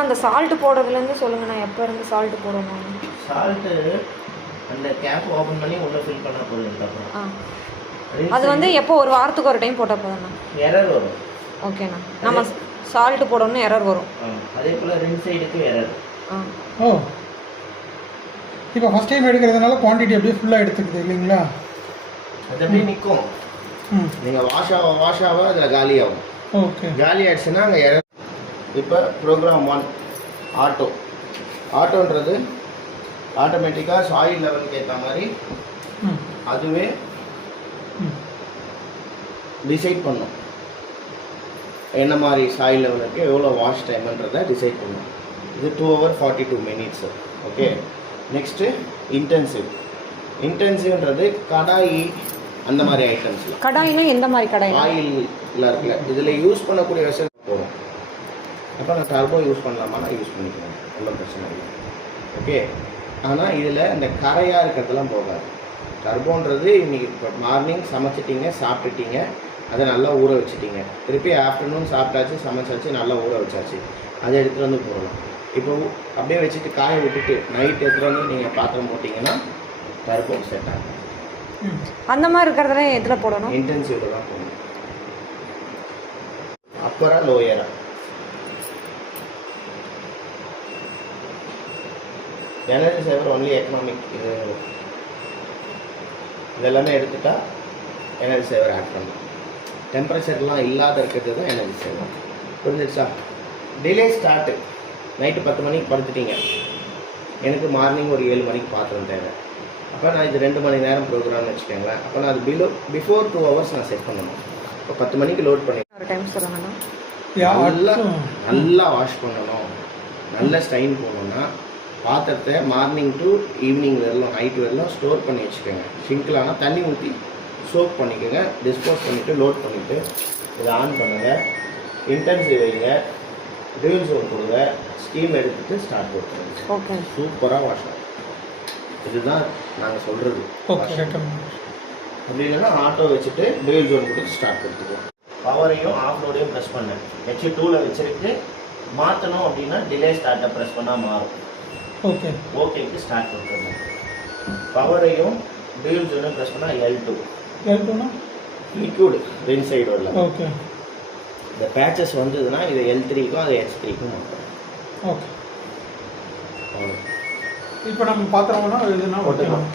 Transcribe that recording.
அண்ணா அந்த சால்ட் போடுறதுலேருந்து சொல்லுங்கண்ணா, எப்போ இருந்து சால்ட் போடணும்? சால்ட்டு அந்த கேப் ஓப்பன் பண்ணி உள்ளே ஃபில் பண்ணால் போதும். அது வந்து எப்போ ஒரு வாரத்துக்கு ஒரு டைம் போட்டால் போதும்ண்ணா? எரர் வரும். ஓகேண்ணா. நம்ம சால்ட் போடணும்னு எரர் வரும். அதே போல் 2 சைடுக்கு எரர். ஓ, இப்போ ஃபஸ்ட் டைம் எடுக்கிறதுனால குவான்டிட்டி அப்படியே ஃபுல்லாக எடுத்துக்குது இல்லைங்களா? அது அப்படியே நிற்கும். நீங்கள் வாஷ் ஆக அதில் காலியாகும். ஓகே, காலி ஆகிடுச்சுன்னா அங்கே எரர். இப்போ ப்ரோக்ராம் 1 ஆட்டோன்றது ஆட்டோமேட்டிக்காக சாயில் லெவலுக்கு ஏற்ற மாதிரி அதுவே டிசைட் பண்ணும். என்ன மாதிரி சாயில் லெவலுக்கு எவ்வளோ வாஷ் டைம்ன்றதை டிசைட் பண்ணும். இது 2 hours 42 minutes. ஓகே, நெக்ஸ்ட்டு இன்டென்சிவ்ன்றது கடாயி அந்த மாதிரி ஐட்டம்ஸில். கடாயினா எந்த மாதிரி கடாய்? ஆயிலில் இருக்குல்ல, இதில் யூஸ் பண்ணக்கூடிய வெசல் போகும். அப்போ நான் டர்போ யூஸ் பண்ணலாமா? நான் யூஸ் பண்ணிக்கிறேன், ஒன்றும் பிரச்சனை இல்லை. ஓகே, ஆனால் இதில் இந்த கரையாக இருக்கிறதுலாம் போகாது. டர்போன்றது இன்றைக்கி இப்போ மார்னிங் சமைச்சிட்டிங்க, சாப்பிட்டுட்டீங்க, அதை நல்லா ஊற வச்சுட்டிங்க, திருப்பி ஆஃப்டர்நூன் சாப்பிட்டாச்சு, சமைச்சாச்சு, நல்லா ஊற வச்சாச்சு, அதை எடுத்துகிட்டு வந்து போடலாம். இப்போ அப்படியே வச்சுட்டு காய விட்டுட்டு நைட் எடுத்துகிட்டு வந்து நீங்கள் பாத்திரம் போட்டிங்கன்னா டர்போ செட் ஆகும். அந்த மாதிரி இருக்கிறதுல எதில் போடணும்? இன்டென்சிவில் தான் போடணும். அப்பரா லோயரா? Energy saver only economic. இதெல்லாமே எடுத்துட்டா எனர்ஜி சேவர் ஆட் பண்ணலாம். டெம்பரேச்சர்லாம் இல்லாத இருக்கிறது தான் energy saver. புரிஞ்சிடுச்சா? Delay start night 10 மணிக்கு படுத்துட்டீங்க, எனக்கு மார்னிங் ஒரு 7 மணிக்கு பாத்திரம் தேவை. அப்போ நான் இது 2 மணி நேரம் ப்ரோக்ராம்னு வச்சுக்கோங்களேன். அப்போ நான் அது பிஃபோர் 2 hours நான் செட் பண்ணணும். இப்போ 10 மணிக்கு லோட் பண்ணி ஒரு டைம் சொல்லுங்கண்ணா. நல்லா வாஷ் பண்ணணும், நல்ல ஸ்டைன் போகணுன்னா பாத்திரத்தை மார்னிங் டு ஈவினிங் வரலாம், நைட்டு வரலாம் ஸ்டோர் பண்ணி வச்சுக்கோங்க. சிங்கிளானா தண்ணி ஊற்றி சோப் பண்ணிக்கோங்க, டிஸ்போஸ் பண்ணிவிட்டு லோட் பண்ணிவிட்டு இதை ஆன் பண்ணுங்கள், இன்டென்சிவ் வைங்க, டியூல் சோப் கொடுங்க, ஸ்டீம் எடுத்துகிட்டு ஸ்டார்ட் கொடுத்துருங்க. ஓகே, சூப்பராக வாஷ் ஆகும். இதுதான் நாங்கள் சொல்கிறது. அப்படி இல்லைன்னா ஆட்டோ வச்சுட்டு டியூல் ஜோன் கொடுத்து ஸ்டார்ட் கொடுத்துக்குவோம். பவரையும் ஆஃப் லோடையும் ப்ரெஸ் பண்ணேன், H2ல் வச்சுருக்கு. மாற்றணும் அப்படின்னா டிலே ஸ்டார்ட்டை ப்ரெஸ் பண்ணால் மாறும். ஓகேக்கு ஸ்டார்ட் கொடுத்துருங்க. பவரையும் டியூல் ஜோனையும் ப்ரெஸ் பண்ணால் L2 லிக்விட் ரெண்டு சைடு வரல. ஓகே, இந்த பேச்சஸ் வந்ததுன்னா இது L3க்கும் அது H3க்கும் மாற்றணும். ஓகே, இப்போ நம்ம பாத்திரம்னா எதுனா போட்டுக்கலாம்.